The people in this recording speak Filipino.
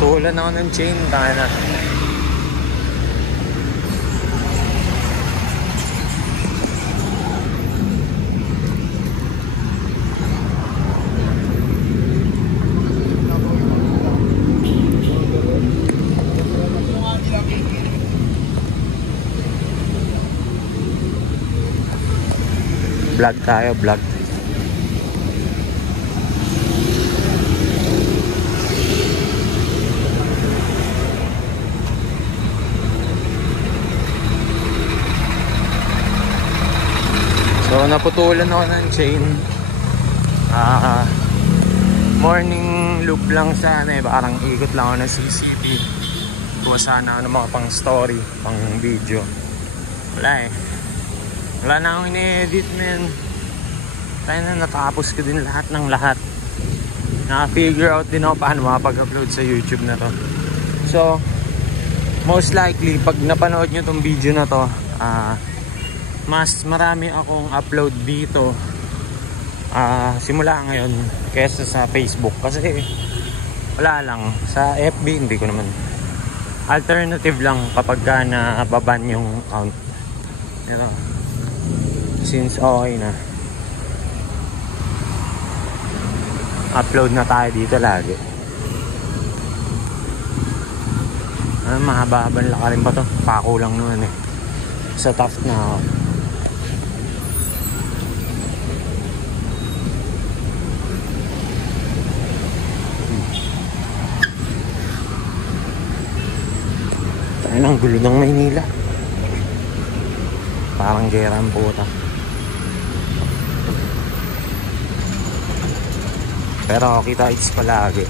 Naputulan ako ng chain, tayo na. Vlog tayo, vlog. So naputulan ako ng chain. Morning loop lang sana eh. Parang ikot lang ako ng CCTV. Kuha sana ako ng mga pang story, pang video. Wala eh. Wala na akong ini-edit, man. Tayo na, natapos ko din lahat ng lahat. Naka-figure out din ako paano makapag-upload sa YouTube na to. So most likely pag napanood nyo tong video na to, mas marami akong upload dito simula ngayon kaysa sa Facebook. Kasi wala lang, sa FB hindi ko naman. Alternative lang kapag ka nababan yung account. Pero since okay na, upload na tayo dito lagi. Mahaba-habang lakarin pa to. Pako lang naman eh. Sa Taft na ako. Tayo ng gulo ng Maynila. Parang gera ang puta. Pero kita-its palagi.